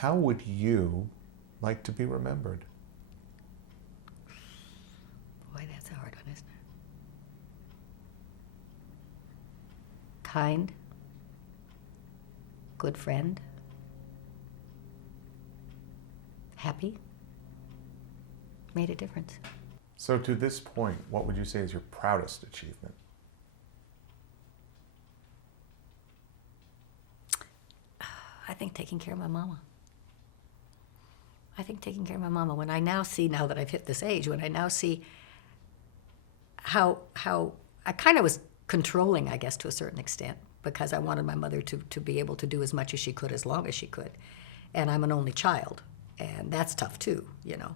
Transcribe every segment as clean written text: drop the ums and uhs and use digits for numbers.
How would you like to be remembered? Boy, that's a hard one, isn't it? Kind, good friend, happy, made a difference. So to this point, what would you say is your proudest achievement? I think taking care of my mama. I think taking care of my mama. When I now see, now that I've hit this age, when I now see how I kind of was controlling, I guess, to a certain extent, because I wanted my mother to be able to do as much as she could, as long as she could. And I'm an only child, and that's tough too, you know.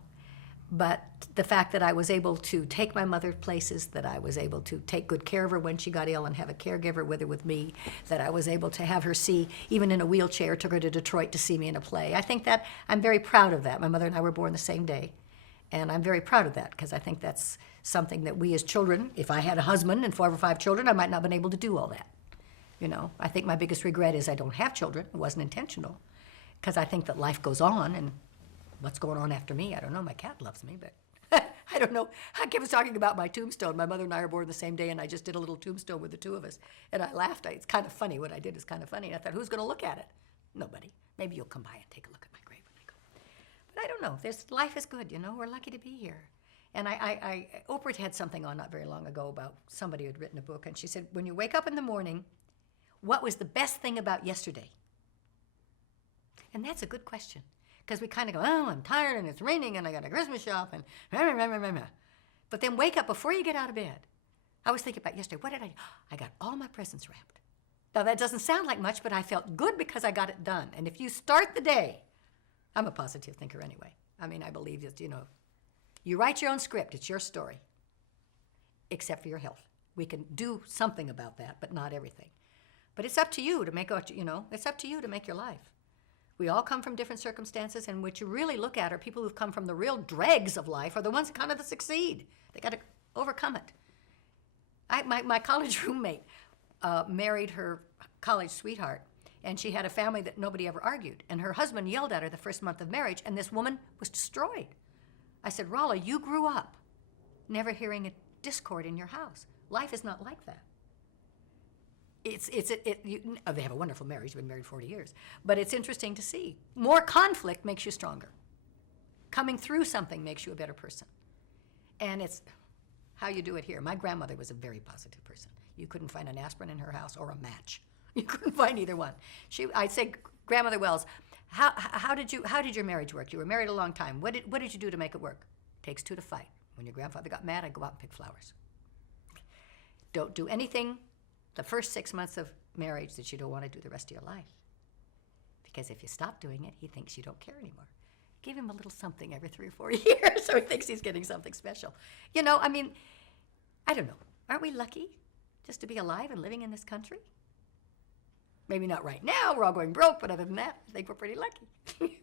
But the fact that I was able to take my mother places, that I was able to take good care of her when she got ill and have a caregiver with her with me, that I was able to have her see, even in a wheelchair, took her to Detroit to see me in a play. I think that I'm very proud of that. My mother and I were born the same day. And I'm very proud of that, because I think that's something that we as children, if I had a husband and 4 or 5 children, I might not have been able to do all that. You know, I think my biggest regret is I don't have children. It wasn't intentional, because I think that life goes on, and what's going on after me, I don't know. My cat loves me, but I don't know. I was talking about my tombstone. My mother and I are born the same day, and I just did a little tombstone with the 2 of us. And I laughed. It's kind of funny. What I did is kind of funny. And I thought, who's going to look at it? Nobody. Maybe you'll come by and take a look at my grave when I go. But I don't know. Life is good, you know. We're lucky to be here. And Oprah had something on not very long ago about somebody who had written a book, and she said, when you wake up in the morning, what was the best thing about yesterday? And that's a good question. Because we kind of go, oh, I'm tired and it's raining and I got a Christmas shop and but then wake up before you get out of bed. I was thinking about yesterday, what did I do? I got all my presents wrapped. Now that doesn't sound like much, but I felt good because I got it done. And if you start the day, I'm a positive thinker anyway. I mean, I believe that, you know, you write your own script, it's your story, except for your health. We can do something about that, but not everything. But it's up to you to make, you know, it's up to you to make your life. We all come from different circumstances, and what you really look at are people who've come from the real dregs of life are the ones that kind of succeed. They got to overcome it. My college roommate married her college sweetheart, and she had a family that nobody ever argued. And her husband yelled at her the first month of marriage, and this woman was destroyed. I said, Rolla, you grew up never hearing a discord in your house. Life is not like that. They have a wonderful marriage, they've been married 40 years. But it's interesting to see. More conflict makes you stronger. Coming through something makes you a better person. And it's how you do it here. My grandmother was a very positive person. You couldn't find an aspirin in her house or a match. You couldn't find either one. I'd say, Grandmother Wells, how did your marriage work? You were married a long time. What did you do to make it work? Takes 2 to fight. When your grandfather got mad, I'd go out and pick flowers. Don't do anything the first 6 months of marriage that you don't want to do the rest of your life. Because if you stop doing it, he thinks you don't care anymore. Give him a little something every 3 or 4 years so he thinks he's getting something special. You know, I mean, I don't know. Aren't we lucky just to be alive and living in this country? Maybe not right now, we're all going broke, but other than that, I think we're pretty lucky.